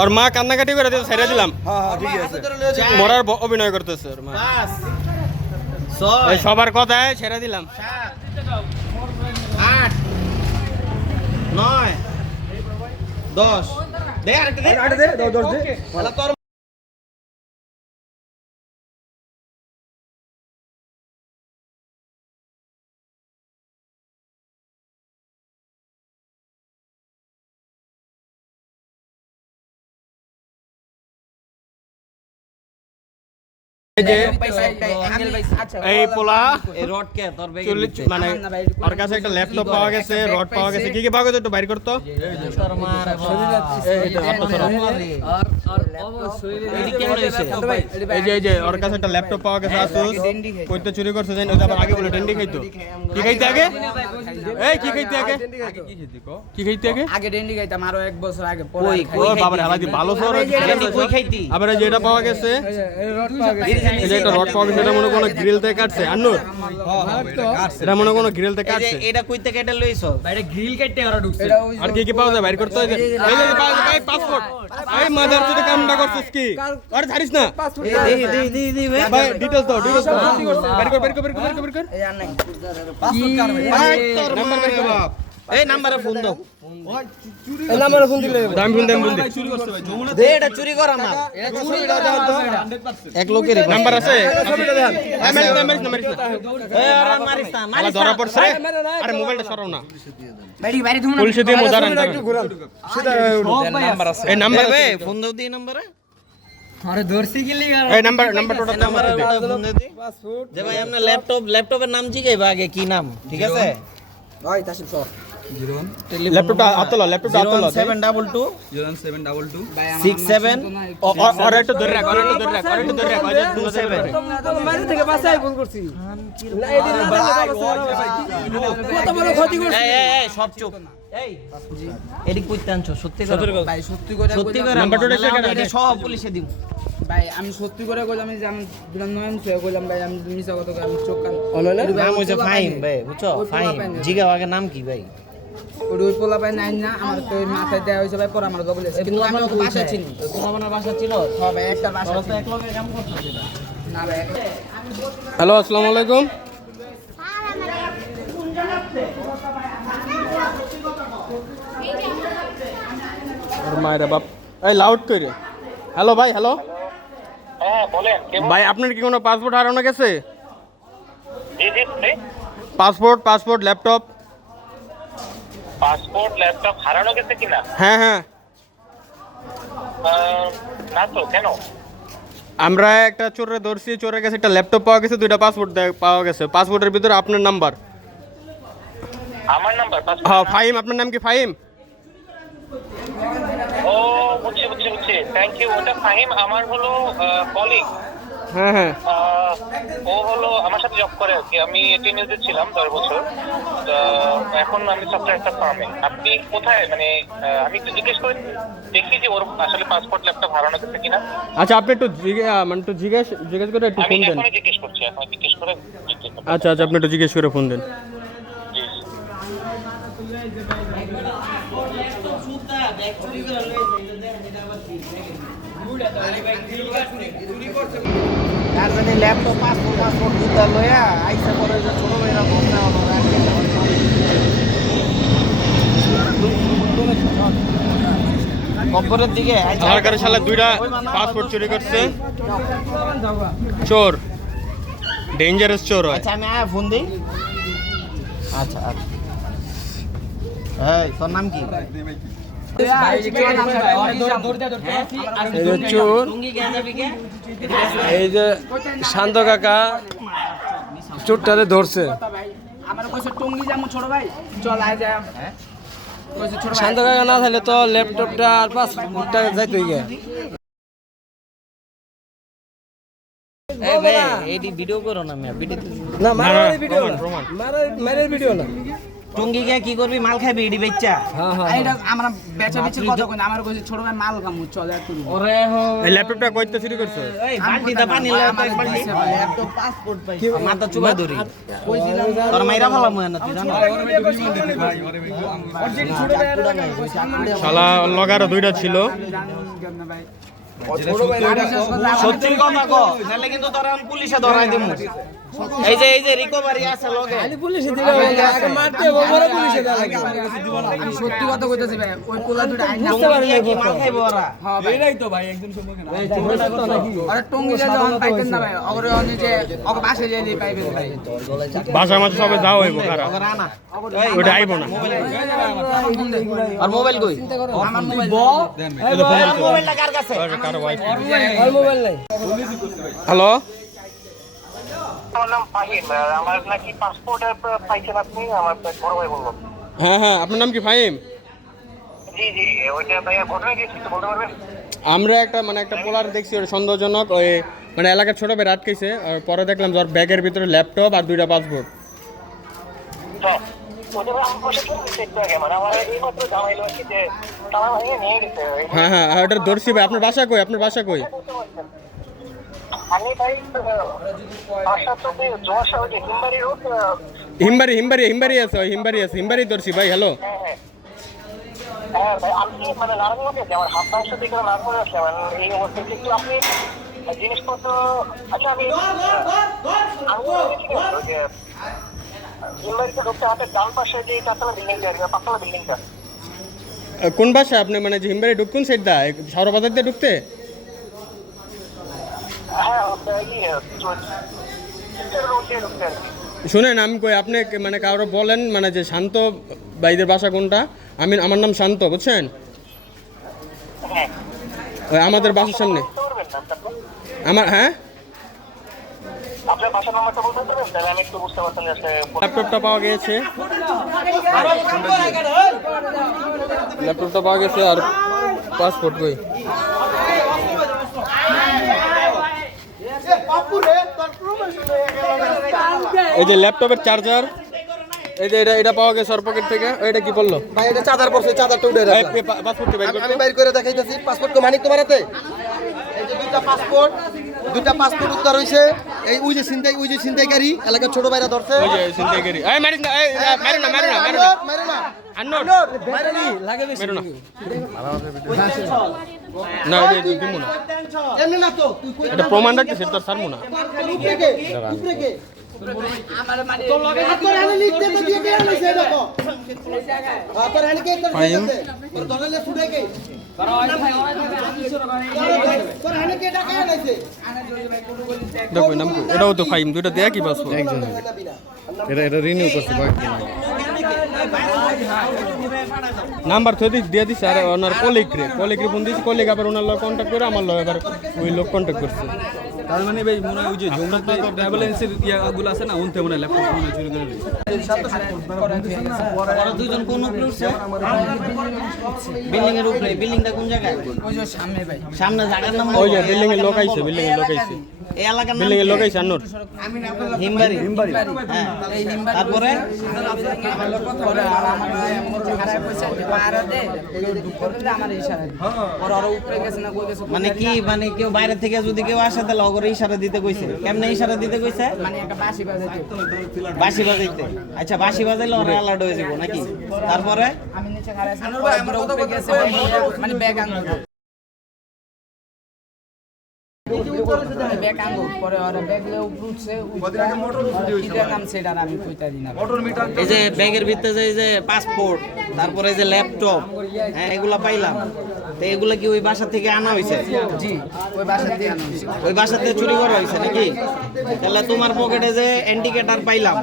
ওর মা কান্নাকাটি করে ছেড়ে দিলাম। মরার অভিনয় করতেছে ওর মা। সবার কথায় ছেড়ে দিলাম। 8 9 10 দে আরেকটা দে 10 দে শালা তোর এই পোলা মানে ওর কাছে একটা ল্যাপটপ পাওয়া গেছে, রড পাওয়া গেছে, কি কি পাওয়া গেছে একটু বাইর করতো। এই যে ওর কাছে একটা ল্যাপটপ পাওয়া গেছে আসুস, কইতে চুরি করছে জানি, ওই আবার আগে বলে ডেন্ডি খাইতো। কি খাইতে আগে? এই কি খাইতে আগে? কি খাইতে আগে? আগে ডেন্ডি খাইতাম আরো 1 বছর আগে। ও বাবা রে আলাদি ভালো সর ডেন্ডি কই খাইতি? আবার এই যে এটা পাওয়া গেছে, এই যে একটা রড পাওয়া গেছে, এটা মনে কোনো গ্রিল থেকে কাটছে। আন্নুর এটা মনে কোনো গ্রিল থেকে কাটছে। এটা কই থেকে এটা লইছো? বাইরে গ্রিল কাটতে ওরা ঢুকছে। আর কি কি পাওয়া যায় বাইর করতে? এই যে পাসপোর্ট। এই মাদার তুই কামটা করছিস কি? আরে ছাড়িস না। দি ভাই ডিটেইলস দাও বাইর কর। এই আর নাই পাসপোর্ট কার ভাই? নাম্বার বের কর বাপ। এই নম্বরে ফোন দাও। এই নম্বরে ফোন দিলে দাম ফোন চুরি করতে ভাই যমুনা দে এটা চুরি করা না। এটা চুরি দাও তো এক লোকের নাম্বার আছে। মারিস না। এই আর মারিস না। আলা ধরা পড়ছে। আরে মোবাইলটা সরাও না। বাইরে ধুম না। পুলিশ দিয়ে মোদারান সেটা নাম্বার আছে। এই নাম্বার বে ফোন দাও দি নম্বরে। আরে ধরছি কি লিগা? এই নাম্বারটা নাম্বার ফোন দে দি। যে ভাই আপনার ল্যাপটপের নাম জিগাইবা আগে কি নাম, ঠিক আছে? ভাই তাসিফ স্যার ল্যাপটপটা আতলা 0722 ভাই 67 আর একটু ধরে রাখ আর একটু ধরে রাখ 27 মাঝে থেকে বাসায় ভুল করছি না এদিন না কত বড় ক্ষতি করছি। এই সব চুপ। এই এডি কইতে আনছো সত্যি করে ভাই সত্যি করে নাম্বারটা রেখে এটা সব পুলিশে দিব। ভাই আমি সত্যি করে কইলাম যে আমি দিলাম নয়ন ছয় কইলাম ভাই আমি মিছা কথা কই আমি চোখ কান নাম হইছে ফাহিম ভাই, বুঝছো? ফাহিম জিগাও আগে নাম কি ভাই? ওই পোলা ভাই নাই না আমার তো মাথায় দেয়া হইছে ভাই পরে আমার বলে কিন্তু আমি ওকে বাসা চিনি। তোমার বাসা ছিল? হ্যাঁ ভাই একটা বাসা তো এক লগে কাম করতেছিল না ভাই হ্যালো আসসালামু আলাইকুম। মায়েরা বাপ এই লাউড করে। হ্যালো ভাই, হ্যালো। হ্যাঁ বলেন। ভাই আপনার কি কোনো পাসপোর্ট হারানো গেছে? জি পাসপোর্ট ল্যাপটপ। পাসপোর্ট ল্যাপটপ হারানো গেছে কিনা? হ্যাঁ না তো, কেন? আমরা একটা চোরে ধরছি, চোরের কাছে একটা ল্যাপটপ পাওয়া গেছে, 2টা পাসপোর্ট পাওয়া গেছে। পাসপোর্টের ভিতরে আপনার নাম্বার। আমার নাম্বার? হ্যাঁ ফাহিম, আপনার নাম কি ফাহিম? ও বুঝছি। Thank you. ওটা ফাহিম আমার হলো কলিগ। হ্যাঁ ও হলো আমার সাথে জব করে আর কি। আমি টিনেজে ছিলাম 10 বছর। এখন আমি সফটওয়্যার একটা ফার্মে। আপনি কোথায়, মানে আমি একটু জিজ্ঞেস করে দেখি যে ওর আসলে পাসপোর্ট ল্যাপটপ হারানো গেছে কিনা। আচ্ছা আপনি একটু জিজ্ঞেস করে একটু আমি ফোন দেন। এখনই জিজ্ঞেস করছি, আচ্ছা আপনি একটু জিজ্ঞেস করে ফোন দেন। জি। আর মানে ল্যাপটপ পাসপোর্ট দিতে লইয়া আইসা করে যে ছোট ভাইরা বসনা হলো কবরের দিকে আমার কাছে শালা 2টা পাসপোর্ট চুরি করছে। চোর, ডেঞ্জারাস চোর হয়। আচ্ছা আমি ফোন দিই। আচ্ছা এই তোর নাম কি? চোর এই যে শান্ত কাকা চোরটারে ধরছে। আমার কইছে টঙ্গি যামু ছোট ভাই চল আয় যায়। কইছে ছোট ভাই শান্ত কাকা না থাকলে তো ল্যাপটপটা আর পাসপোর্টটা যাইতই গে। এই ভাই এইডি ভিডিও করো না, আমি ভিডিও না মারার ভিডিও না, মারার ভিডিও না। টঙ্গি গিয়ে কি করবি মাল খাবি ইডি বেচ্চা এইটা আমরা বেচা বিচির কথা কই না আমার কইছে ছোট ভাই মাল কামু চলে একটু ওরে হো এই ল্যাপটপটা কইতে চুরি করছো এই বালতিটা পানি লও তো এক বালতি ল্যাপটপ পাসপোর্ট পাই মাথা চুবা ধরি তোর মাইরা ফেলাম না তুই জানো শালা লগারও দুইটা ছিল সত্যি কথা কো নালে কিন্তু তোরা পুলিশে ধরাই দিমু এই যে রিকভারি আছে লগে পুলিশে দিলে আগে মারতে বড় পুলিশে দেয়া লাগে আমি সত্যি কথা কইতাছি ভাই ওই পোলা দুটো আইন বুঝতে পারি কি মাল খাইবো ওরা হ্যাঁ এইটাই তো ভাই একদম সম্পর্ক না এই চিন্তা তো নাকি আরে টঙ্গি যখন পাইতেন না ভাই ওরে অনি যে ওকে বাসে যাইলে পাইবেন ভাই বাসার মধ্যে সবে যাও হইব খারাপ ওকে রানা ওটা আইবো না আর মোবাইল কই আমার মোবাইল মোবাইলটা কার কাছে কারো ভাই আর মোবাইল নাই হ্যালো আমার নাম ফাহিম আমার নাকি পাসপোর্টের পাইছেন আপনি আমার বড় ভাই বললো হ্যাঁ হ্যাঁ আপনার নাম কি ফাহিম জি জি ওইটা ভাইয়া ঘটনা কি একটু বলতে পারবেন আমরা একটা পোলার দেখছি ওটা সন্দেহজনক ওই এলাকার ছোট ভাই আটকেছে আর পরে দেখলাম ওর ব্যাগের ভিতরে ল্যাপটপ আর 2টা পাসপোর্ট হ্যাঁ ওটা আমি বসে একটু আগে মানে আমার এইমাত্র জামাইলো আর কি যে তারা ভাইয়া নিয়ে গেছে হ্যাঁ হ্যাঁ ওটা ধরছি ভাই আপনার বাসা কই আমি ভাই বাসা তো জোয়াশা ওই যে হিমবাড়ি রোড হিমবাড়ি আছে হিমবাড়ি ধরছি ভাই হ্যালো হ্যাঁ হ্যাঁ হ্যাঁ ভাই আপনি মানে নারায়ণগঞ্জে যে আমার হাত মাংস থেকে নারায়ণগঞ্জ আসলে মানে এই অবস্থায় কিন্তু আপনি জিনিসপত্র আচ্ছা আমি যে হিমবাড়িতে ঢুকতে হাতের ডান পাশে যে চারতলা বিল্ডিংটা আর পাঁচতলা বিল্ডিংটা কোন বাসা আপনি যে হিমবাড়ি ঢুকুন সাইড দা সৌরবাজার দিয়ে ঢুকতে হ্যাঁ রোড দিয়ে ঢুকতে আর কি শুনেন আমি কই আপনি কারো বলেন যে শান্ত ভাইদের বাসা কোনটা আমার নাম শান্ত বুঝছেন হ্যাঁ ওই আমাদের বাসার সামনে বলতে পারবেন না আপনি আমার হ্যাঁ আপনার বাসার নাম্বারটা বলতে পারবেন তাহলে আমি একটু বুঝতে পারতাম যে আসলে ল্যাপটপটা পাওয়া গেছে আর পাসপোর্ট কই এই যে ল্যাপটপের চার্জার এই যে এটা পাওয়া গেছে ওর পকেট থেকে এটা কি বললো ভাই এটা চাদর পড়ছে চাদরটা উঠে রাখ পাসপোর্টটা বাইর আমি বাইর করে দেখাইতাছি পাসপোর্ট কো মানিক তোমার হাতে এই যে দুইটা পাসপোর্ট উদ্ধার হইছে এই ওই যে ছিনতাইকারী এলাকার ছোট ভাইরা ধরছে ওই যে ছিনতাইকারী এই মারিস না এই মারো না মারো না আন্নোর মারো না লাগে বেশি মারো না না এই দিমু না এমনি না তো তুই কই এটা প্রমাণ রাখতেছিস তোর সারমু না উপরে কে আমার মানে তো লগে তোর হানে লিখতে তো দিয়ে দেয়া হইছে দেখো তোর হানে কে তোর তোর দলালে ছুটে কে তোর হানে কে টাকা আনাইছে দেখো নাম কই এটাও তো ফাইম দুইটা দেয়া কি পাসপোর্ট এটা রিনিউ করতে বাকি নাম্বার তো দিয়ে দিছে আর ওনার কলিগ রে ফোন দিছে কলিগ আবার ওনার লগে কন্টাক্ট করে আমার লগে আবার ওই লোক কন্টাক্ট করছে তার মানে ভাই মনে হয় ওই যে ঝুমরাতে ট্রাভেলেন্সের ইয়াগুলো আছে না ওনতে মনে ল্যাপটপ মনে চুরি করে নিয়েছে ওরা দুইজন কোন উপরে উঠছে বিল্ডিং এর উপরে বিল্ডিংটা কোন জায়গায় ওই যে সামনে ভাই সামনে জায়গার নাম ওই যে বিল্ডিং এর লোক আইছে এই এলাকার নাম বিল্ডিং এর লোক আইছে আন্নোর হিমবাড়ি হ্যাঁ এই হিমবাড়ি তারপরে পরে আমার খারাপ হইছে যে বাইরে দে দুপুরে আমার ইশারা আর ওর উপরে গেছে না কই গেছে মানে কেউ বাইরে থেকে যদি কেউ আসে তাহলে অগরে ইশারা দিতে কইছে কেমনে ইশারা দিতে কইছে মানে একটা বাঁশি বাজাইতে বাঁশি বাজাইতে আচ্ছা বাঁশি বাজাইলে ওরা অ্যালার্ট হয়ে যাবো নাকি তারপরে আমি নিচে খারাপ আছি আমার উপরে গেছে মানে ব্যাগ আনলো ব্যাগ আনলো পরে ওরা ব্যাগ লে উঠছে কি নাম সেটা আমি কইতা দিই না এই যে ব্যাগের ভিতরে যে পাসপোর্ট তারপরে যে ল্যাপটপ হ্যাঁ এগুলা পাইলাম তো এগুলা কি ওই বাসা থেকে আনা হয়েছে জি ওই বাসা দিয়ে আনা হইছে ওই বাসা থেকে চুরি করা হয়েছে নাকি তাহলে তোমার পকেটে যে ইন্ডিকেটর পাইলাম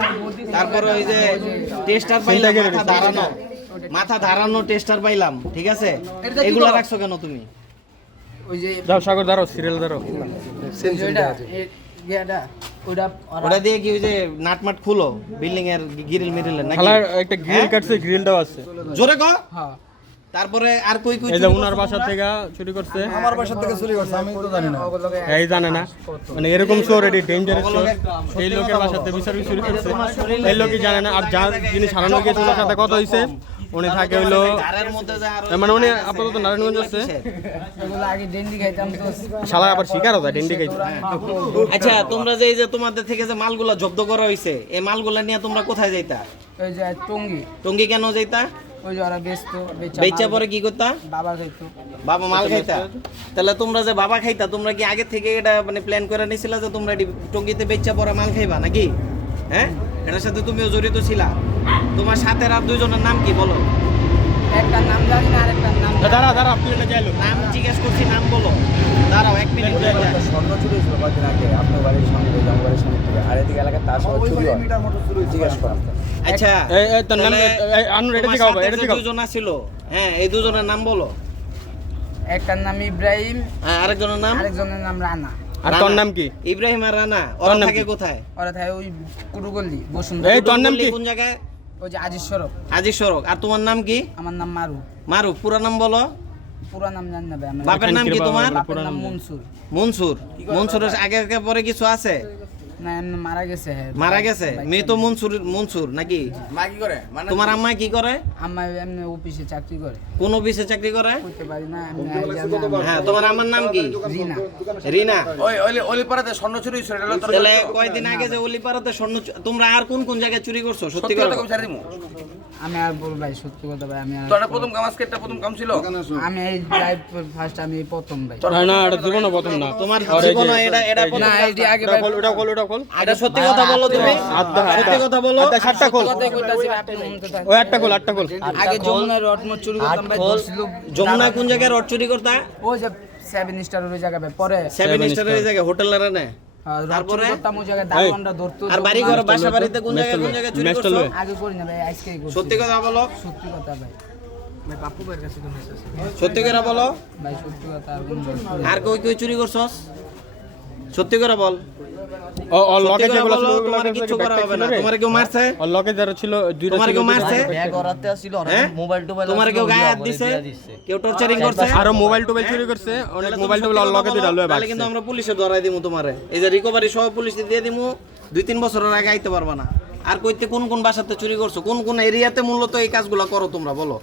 তারপরে ওই যে টেস্টার পাইলাম মাথা ধারানো টেস্টার পাইলাম ঠিক আছে এগুলা রাখছো কেন তুমি ওই যে যাও সাগর দাঁড়াও সিরিয়াল দাঁড়াও ওটা দিয়ে কি ওই যে নাটমাট খুলো বিল্ডিং এর গ্রিল মিরিল নাকি খালার একটা গ্রিল কাটছে গ্রিলটাও আছে জোরে কো হ্যাঁ তারপরে আর কই কই এই যে উনার বাসা থেকে চুরি করছে, আমার বাসা থেকে চুরি করছে, আমি তো জানি না। এই জানে না, মানে এরকম চোর, এটি ডেঞ্জারাস চোর। এই লোকের বাসাতে বিচার চুরি করছে, এই লোকই জানে না। আর যার যিনি সারানো গেছে ওনার সাথে কথা হয়েছে, উনি থাকে হইলো ঘরের মধ্যে যা আর মানে উনি আপাতত নারায়ণগঞ্জ আছে। এগুলো আগে ডেন্ডি খাইতাম তো শালা আবার শিকার হতো ডেন্ডি খাইতো। আচ্ছা তোমরা যে এই যে তোমাদের থেকে যে মালগুলা জব্দ করা হয়েছে, এই মালগুলা নিয়ে তোমরা কোথায় যাইতা? ওই যে টঙ্গি, টঙ্গী কেন যাইতা? ওই যে ওরা বেচতো, বেচা পরে কি করতা? বাবা খাইতো। বাবা মাল খাইতা? তাহলে তোমরা যে বাবা খাইতা, তোমরা কি আগে থেকে এটা মানে প্ল্যান করে নিছিলা যে তোমরা এটি টঙ্গীতে বেচা পরে মাল খাইবা নাকি? হ্যাঁ, এটার সাথে তুমিও জড়িত ছিলা। তোমার সাথে আর দুইজনের নাম কি বলো? একটা নাম জানি না, আরেকটার নাম দাঁড়া দাঁড়া, আপনি এটা যাইলো নাম জিজ্ঞেস করছি, নাম বলো। দাঁড়াও 1 মিনিট। স্বর্ণ চুরি হয়েছিল কয়েকদিন আগে আপনার বাড়ির সামনে থেকে, আমার বাড়ির সামনে থেকে, আর এদিকে এলাকায় তার সহ চুরি হয়, জিজ্ঞেস করেন। আচ্ছা এই তোর নাম আনুর এটা তোমার জিগাও, সাথে এটা যে জিগাও। দুজন ছিল, হ্যাঁ এই দুজনের নাম বলো। একটার নাম ইব্রাহিম, হ্যাঁ আরেকজনের নাম? আরেকজনের নাম রানা। আর তোর নাম কি? ইব্রাহিম আর রানা। ওরা নাম থাকে কি? কোথায়? ওরা থাকে ওই কুরুগল্লি বসুন্ধরা, এই তোর নাম কি? কোন জায়গায়? ওই যে আজিজ সরব। আজিজ সড়ক। আর তোমার নাম কি? আমার নাম মারু। মারুফ। পুরা নাম বলো। পুরা নাম জানি না ভাই আমার। বাপের নাম কি তোমার? বাপের নাম মনসুর। মনসুর। মনসুরের আগে আগে পরে কিছু আছে? না এমনি মারা গেছে। হ্যাঁ মারা গেছে? মেয়ে তো মনসুর নাকি? মা কি করে? তোমার আম্মা কি করে? আমার এমনি অফিসে চাকরি করে। কোন অফিসে চাকরি করে? কইতে পারি না আমি, জানি না। হ্যাঁ তোমার আম্মার নাম কি? রিনা। রিনা। ওই অলিপাড়াতে স্বর্ণ চুরি হয়েছিল, এটা হলো তোর তাহলে কয়দিন আগে যে অলিপাড়াতে স্বর্ণ তোমরা আর কোন কোন জায়গায় চুরি করছো? সত্যি সত্যি করে কথা কম ছাড়ি দিমু। আমি আর বল ভাই সত্যি কথা ভাই, আমি আর তোর প্রথম কাম আজকে একটা প্রথম কাম ছিল। আমি এই লাইফ ফার্স্ট, আমি এই প্রথম ভাই। না এটা জীবনে প্রথম না তোমার আর এই যে- জীবনে এটা না এটি আগে এটা ভাই, খোল, ওটা খোল, ওটা খোল। এটা সত্যি কথা বলো তুমি। সত্যি কথা বলো। আচ্ছা, সাতটা খোল। কথাই কইতাছি ভাই, আপনি মনতে থাকেন। ওই আটটা খোল, আটটা খোল। আগে যমুনার রত্ন চুরি করতাম ভাই, ধরছিল। যমুনায় কোন জায়গায় রড চুরি করতা? ওই যে 7 স্টার ওই জায়গা ভাই, পরে 7 স্টারের জায়গায় হোটেলের না। তারপরে করতাম ওই জায়গায় দারোয়ানরা ধরতো। আর বাড়ি ঘর বাসা বাড়িতে কোন জায়গায় চুরি মেস্টাল করছো? লয়ে। আগে করি না ভাই, আজকেই করছি। সত্যি কথা বলো। সত্যি কথা ভাই, সত্যি করে বলো। ভাই সত্যি কথা। আর কোন বলবো? আর কই কই চুরি করছস? সত্যি করে বল। ও ও সত্যি লগে করে যেগুলো বলো, ছিল ওগুলো তোমার কিচ্ছু করা হবে না। তোমার কেউ মারছে? আর লগে যারা ছিল দুইটা তোমার ছিল, কেউ দুইটা মারছে? হ্যাঁ? তোমার কেউ গায়ে হাত দিছে? কেউ টর্চারিং করছে? আরো মোবাইল টোবাইল চুরি করছে, অনেক মোবাইল টোবাইল আর লগে দুইটা লয়ে তাহলে বাকি। কিন্তু আমরা পুলিশে ধরাই দিমু তোমারে। এই যে রিকভারি সহ পুলিশে দিয়ে দিমু, 2-3 বছরের আগে আইতে পারবা না। আর কইতে কোন কোন বাসাতে চুরি করছো, কোন কোন এরিয়াতে মূলত এই কাজগুলো করো তোমরা বলো।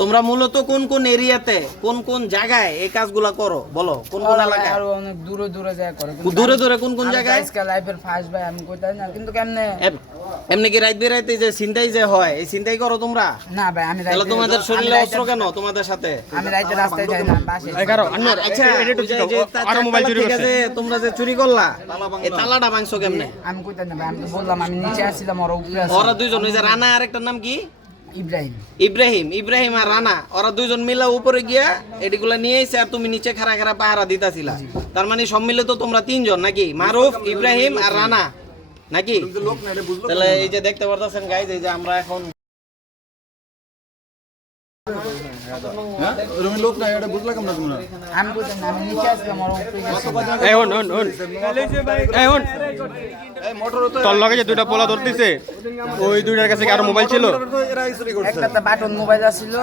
তোমরা মূলত কোন কোন এরিয়াতে কোন কোন জায়গায় এই কাজগুলো করো বলো, কোন কোন এলাকায়? আরো অনেক দূরে দূরে যায় করে। দূরে দূরে কোন কোন জায়গায়? আজকে লাইফের ফার্স্ট ভাই, আমি কইতাই না কিন্তু কেমনে। এমনি কি রাত বেরাইতে যে চিন্তাই যে হয়, এই চিন্তাই করো তোমরা? না ভাই আমি তাহলে তোমাদের শরীরে অস্ত্র কেন তোমাদের সাথে? আমি রাইতে রাস্তায় যাই না, বাসে। এগারো আন্নার আচ্ছা এটা একটু যে- জিগাও, যে আরো মোবাইল চুরি ঠিক করছে। আছে, তোমরা যে চুরি করলা, এই তালাটা ভাঙছো কেমনে? আমি কইতাই না ভাই, আমি তো বললাম আমি নিচে আসছিলাম, ওরা উপরে ওরা আসছিল। দুইজন, ওই যে রানা আর একটা নাম কি? ইব্রাহিম। ইব্রাহিম আর রানা, ওরা দুইজন মিলে উপরে গিয়া এটিগুলা নিয়ে এসে আর তুমি নিচে খাড়া খাড়া পাহারা দিতাছিলা। তার মানে সব মিলে তো তোমরা 3 জন নাকি? মারুফ, ইব্রাহিম আর রানা নাকি? তাহলে এই যে দেখতে পারতেছেন গাইজ, এই যে আমরা এখন লোক না, এটা বুঝলা কেমন তোমরা? আমি কইতাম না, আমি নিচে আসছিলাম, ওরা উপরে গেছিল। এই হন হন হন, এই হন, তোর লগে যে দুইটা পোলা ধরতেছে, ওই দুইটার কাছে কি আরো মোবাইল ছিল? এরাই চুরি করছে। একটা বাটন মোবাইল আছিল।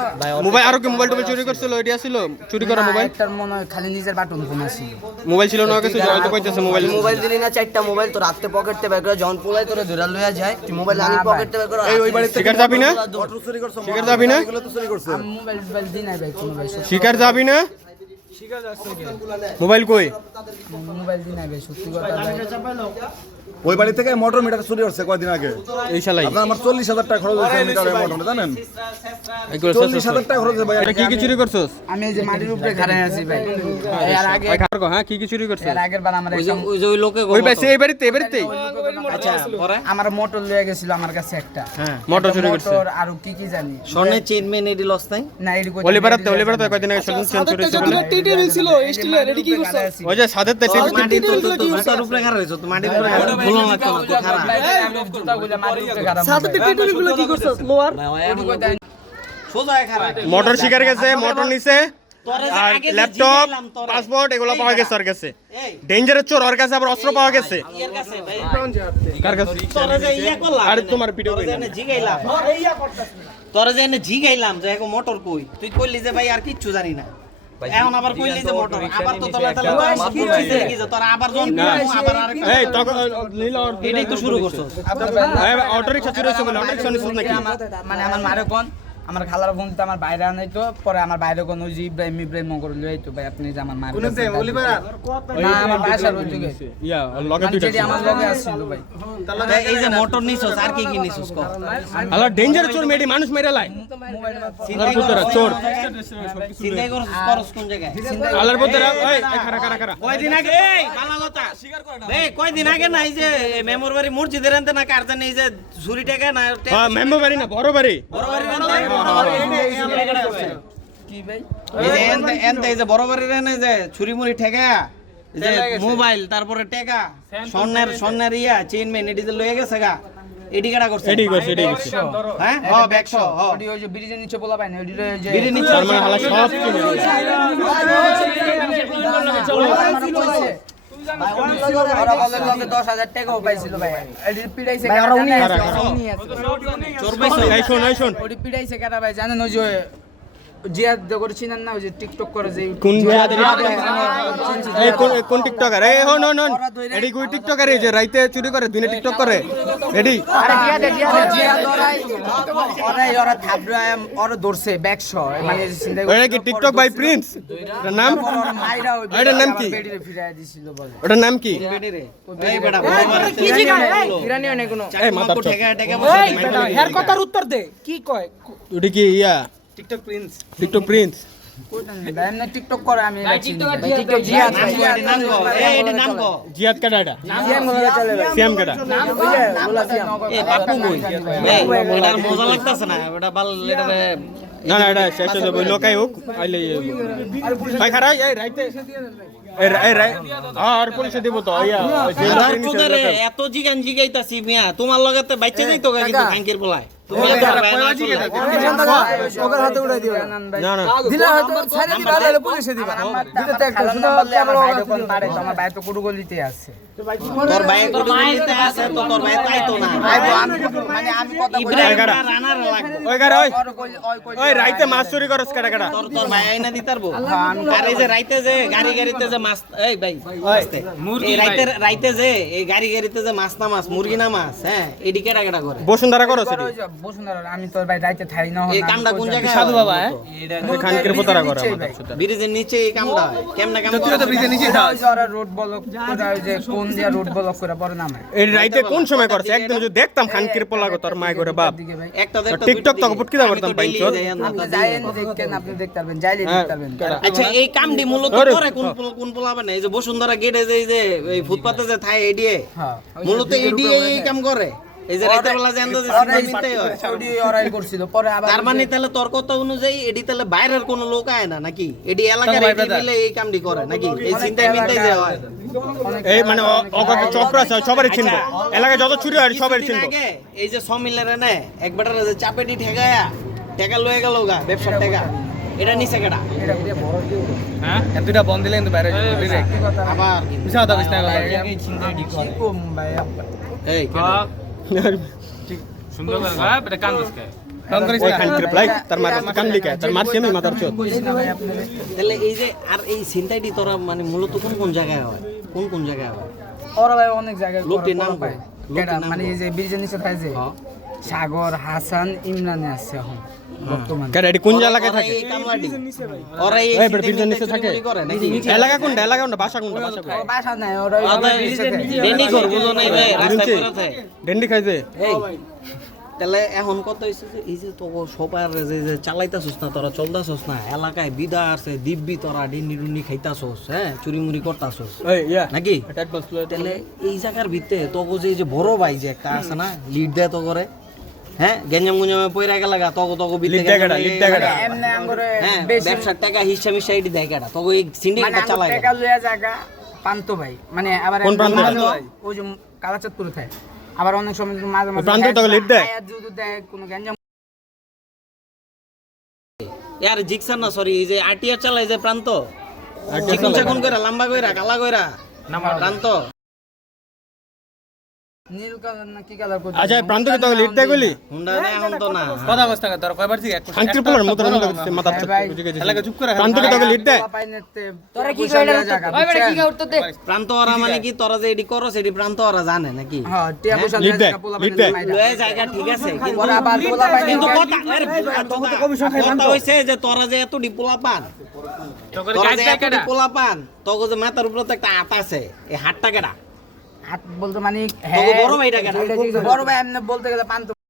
মোবাইল আরো কি মোবাইল টোবাইল চুরি করছিল? ওইটা ছিল চুরি করা মোবাইল? একটার মনে হয় খালি নিজের বাটন ফোন আছিল। মোবাইল ছিল না কিছু, হয়তো কইতেছে মোবাইল। মোবাইল দিলি না, 4টা মোবাইল তো রাতে পকেটে বের করে যখন পোলাই তোরে ধরে লইয়া যায়, তুই মোবাইল আনি পকেটে বের করে। এই ওই বাড়িতে শিকার যাবি না? মোটর চুরি করছে, শিকার যাবি না? এগুলো তো চুরি করছে। আমি মোবাইল দিই নাই ভাই, কোনো ভাই সত্যি। শিকার যাবি না? মোবাইল কই? মোবাইল দিই নাই ভাই, সত্যি কথা ভাই। ওই বাড়ি থেকে মোটর মিটার চুরি করছে কয়দিন আগে। এই শালাই আপনার আমার 40,000 টাকা খরচ হয়েছে মিটারের মোটরে, জানেন? এগুলো 40,000 টাকা খরচ হয়েছে ভাই। এটা কি কি চুরি করছস? আমি এই যে মাটির উপরে খাড়াই আছি ভাই। এর আগে ভাই খার কো, হ্যাঁ কি কি চুরি করছস? এর আগের বার আমার ওই যে ওই লোকে ওই পাশে এই বাড়িতে, এই বাড়িতে আচ্ছা পরে আমার মোটর লয়ে গেছিল আমার কাছে একটা। হ্যাঁ মোটর চুরি করছে। মোটর আর কি কি জানি স্বর্ণের চেইন মেন এডি লস নাই? না, এডি কই অলিভারাতে কয়দিন আগে সজন চেঞ্জ করেছে বলে। ওই যে সাদের তে মাটি তো জুতার উপরে খাড়া হইছো, তো মাটির উপরে ভুলো লাগতো না তো খাড়া। আমি জুতা গুলো মাটির উপরে খাড়া। সোজা খাড়া। মোটর শিকার গেছে, মোটর নিছে তোরে যে আর আগে যে ল্যাপটপ, জিগাইলাম তোরে। পাসপোর্ট এগুলো পাওয়া গেছে ওর কাছে। এই ডেঞ্জারের চোর, ওর কাছে আবার অস্ত্র পাওয়া গেছে। ইয়ের কাছে ভাই কার কাছে? তোরে যে ইয়া করলাম আরে তোমার ভিডিও তোরে যে কই না? জিগাইলাম তোরা যে এনে জিগাইলাম যে এখন মোটর কই, তুই কইলি যে ভাই আর কিচ্ছু জানি না। এখন আবার কইলি যে মোটর, আবার তো তোলা কি যে তোরা আবার জন আবার আরেক এই তখন নীল এটাই তো শুরু করছস। অটো রিকশা চুরি হয়েছে বলে অটো রিকশা নিছিস নাকি? মানে আমার মারে কোন আমার খালার ফোন তো আমার বাইরে আনাইতো, পরে আমার বাইরে কোন ওই যে ইব্রাহিম মঙ্গল লইতো ভাই আপনি যে আমার মার না আমার বাসার ওই যুগে ইয়া লগে দুইটা যেটি আমার লগে আসছিল ভাই। এই যে মোটর নিছস আর কি কি নিছস কর? আলা ডেঞ্জার চোর মেডি মানুষ মেরে লাই চিন্তাই পুতরা চোর চিন্তাই করস কোন জায়গায়? আলার পুতরা ওই খারা কয়দিন আগে এই ভালো কথা এই কয়দিন আগে না এই যে মেমোর বাড়ি মসজিদের আনতে না কার জানি এই যে চুরি টাকা না হ্যাঁ মেম্বার বাড়ি না বড় বাড়ি বড় বাড়ি কি ভাই এই যে এনতে এই যে বড় বাড়ির এনে যে ছুরি মুড়ি ঠেকা এই যে মোবাইল তারপরে টেকা স্বর্ণের ইয়া চেইন মেন এডি যে লয়ে গেছে গা এডি কাটা করছে এডি করছে হ্যাঁ হ 100 হ ওই যে ব্রিজের নিচে পোলা পায় না ওই যে বিড়ি নিচ্ছে তার মানে হালা সব কিনে দিয়েছে। ওরা বলে লগে 10,000 টাকাও পাইছিল ভাই এডি পিড়াইছে চোর পাইছো এই শোন ওডি পিড়াইছে কারা ভাই জানেন ওই যে জিয়াদ করে চিনেন না ওই যে টিকটক করে যে কোন এই কোন টিকটকার এই হন এডি কই টিকটকার এই যে রাইতে চুরি করে দিনে টিকটক করে এডি আরে জিয়াদ ওরা থাবড়া ওরা ধরছে 100 মানে চিন্তা ওটা কি টিকটক বাই প্রিন্স এটার নাম এটার নাম কি বেডিরে ফিরাই দিছিল বলে ওটার নাম কি এই বেটা বড় বাড়ি কি জিগায় ইরানি অনেক কোনো এই মাথার চোখ। ঠেকা ঠেকা বসে হের কথার উত্তর দে কি কয় ওটা কি ইয়া টিকটক প্রিন্স এমনি টিকটক করে আমি টিকটক জিয়াদ নাম গো এই এডি নাম গো জিয়াদ কাটা এটা জিয়াদ বলে চলে ভাই সিয়াম কাটা বলা সিয়াম এই পাপ্পু কই এই এটার মজা লাগতাছে না এটা বাল এটা না এটা শেষ হয়ে যাবে লোকাই হোক আইলে ভাই খারাই এই রাইতে এই রাই আর পুলিশে দিব তো ইয়া আধার চুদারে এত জিগান জিগাইতাছি মিয়া তোমার লগেতে বাইচে যাইতো গা কিন্তু খাঙ্কির পোলায় তুমি এত ওগর হাতে উড়াই দিও না দিলে হয়তো ছাড়ে দিবা তাহলে পুলিশে দিবা দিতে তো একটা শুধু আমার ভাই তো কোন পারে তোমার ভাই তো কুড়ুগলিতে আছে তোর ভাই কুড়ুগলিতে আছে তো তোর ভাই তাইতো না মানে আমি কথা ইব্রাহিম রানার লাগবে ওই গার ওই রাইতে মাছ চুরি করস কাটা তোর ভাই আইনা দিতারবো আর এই যে রাইতে যে গাড়িতে যে মাছ এই ভাই আস্তে এই রাইতে যে এই গাড়িতে যে মাছ না মাছ মুরগি না মাছ হ্যাঁ এডি কেটা কেটা করে বসুন্ধরা করস এডি বসুন্ধরা আমি তোর ভাই রাইতে থাই না এই কামটা কোন জায়গায় সাধু বাবা হ্যাঁ খানকির পোতারা করে ব্রিজের নিচে এই কামটা কেমনে কাম করে তো ব্রিজের নিচে দাও ওরা রোড ব্লক করে ওই যে কোন দিয়া রোড ব্লক করে পরে নামে এই রাইতে কোন সময় করছে একদিন যদি দেখতাম খানকির পোলা গো তোর মাই করে বাপ একটা দেখতে টিকটক তো পুটকি দা করতাম পাইছ আপনি যাইেন দেখেন আপনি দেখতে পারবেন যাইলে দেখতে পারবেন আচ্ছা এই কামটি মূলত করে কোন পোলাবে না এই যে বসুন্ধরা গেটে যে এই যে এই ফুটপাতে যে থাই এডিয়ে হ্যাঁ মূলত এডি এই কাম করে এই যে রাতের বেলা যে আন্দাজে সিনেমা মিটাই হয় সাউদি ওরাই করছিল পরে আবার তার মানে তাহলে তোর কথা অনুযায়ী এডি তাহলে বাইরের কোন লোক আয় না নাকি এডি এলাকার এডি মিলে এই কামটি করে নাকি এই চিন্তায় মিটাই যে হয় এই মানে অগত চপরা সবারই চিনবো এলাকায় যত চুরি হয় সবারই চিনবো আগে এই যে সমিলের না একবারে যে চাপেটি ঠেকায়া টাকা লয়ে গেল গা ব্যবসার টাকা এটা নিছে কেডা হ্যাঁ দুইটা বন্ধ দিলে কিন্তু বাইরে আবার মিছা কথা কইছ না কম ভাই এই সুন্দর করে গা এটা কান দসকে ওই খানকির প্লাই তার মার কান লিখা তার মার সেমি মাথার চোখ তাহলে এই যে আর এই চিন্তাইটি তোরা মানে মূলত কোন জায়গায় হয় কোন জায়গায় হয় ওরা ভাই অনেক জায়গায় লোকটির নাম পায় লোকটির নাম মানে এই যে ব্রিজের নিচে থাকে যে সাগর হাসান ইমরানে আছে এখন বর্তমানে কেন এটি কোন এলাকায় থাকে এই কামলাটি ওরা এই এই ব্রিজের নিচে থাকে চুরি করে নাকি এলাকা কোনটা বাসা কোনটা ওর বাসা নাই ওরা ওই ব্রিজে থাকে ডেন্ডি ঘর বুঝো নাই ভাই রাস্তায় পড়ে থাকে ডেন্ডি খাইছে এই তাহলে এখন কত হইছে যে এই যে তো সবার যে চালাইতাছস না তোরা চলতাছস না এলাকায় বিদা আছে দিব্যি তোরা ডিন্ডি খাইতাছস হ্যাঁ চুরি মুরি করতাছস এই ইয়া নাকি অ্যাটাক বস তাহলে এই জায়গার ভিতরে তোগো যে এই যে বড় ভাই যে একটা আছে না লিড দেয় তো করে হ্যাঁ গেঞ্জাম গুঞ্জামে পয়রা গেল গা তোগো লিড দেখাটা এমনি আমগরে হ্যাঁ বেশি ব্যবসার টাকা হিসাব মিশাইটি দেয় কেডা তোগো এই মানে সিন্ডিকেটটা চালায় টাকা লইয়া জায়গা পান্ত ভাই মানে আবার কোন প্রান্ত ওই যে কালাচাঁদপুরে থাকে আবার অনেক সময় মাঝে মাঝে প্রান্ত তো লিড দেয় দুধ দেয় কোনো গঞ্জাম यार जिक्सन ना सॉरी এই যে আরটিআর চালায় যে প্রান্ত চিকন চিকন কইরা লম্বা কইরা কালা কইরা প্রান্ত নীল কালার না কি কালার করতে আচ্ছা প্রান্তকে তো লিড দেয় গলি হুন্ডা না এখন তো না কথা বস্তা তোর কয়বার থেকে এক শান্তির পোলার মতো মাথা এলাকা চুপ করে প্রান্তকে তো লিড দেয় তোরা কি কইলা ওই বেটা কি করতে দে প্রান্ত ওরা মানে কি তোরা যে এডি করো সেটি প্রান্ত ওরা জানে নাকি হ্যাঁ টিয়া পয়সা লিড দেয় লিড দেয় লয়ে জায়গা ঠিক আছে কিন্তু ওরা আবার পোলা পাইনি কিন্তু কথা কথা হইছে যে তোরা যে এত ডিপোলা পান তোরা যে এত ডিপোলা পান তোকে যে মাথার উপরে তো একটা হাত আছে এই হাতটা কেডা হাত বলতে মানে তোকে বড় ভাইটা কেডা বড় ভাই এমনি বলতে গেলে পান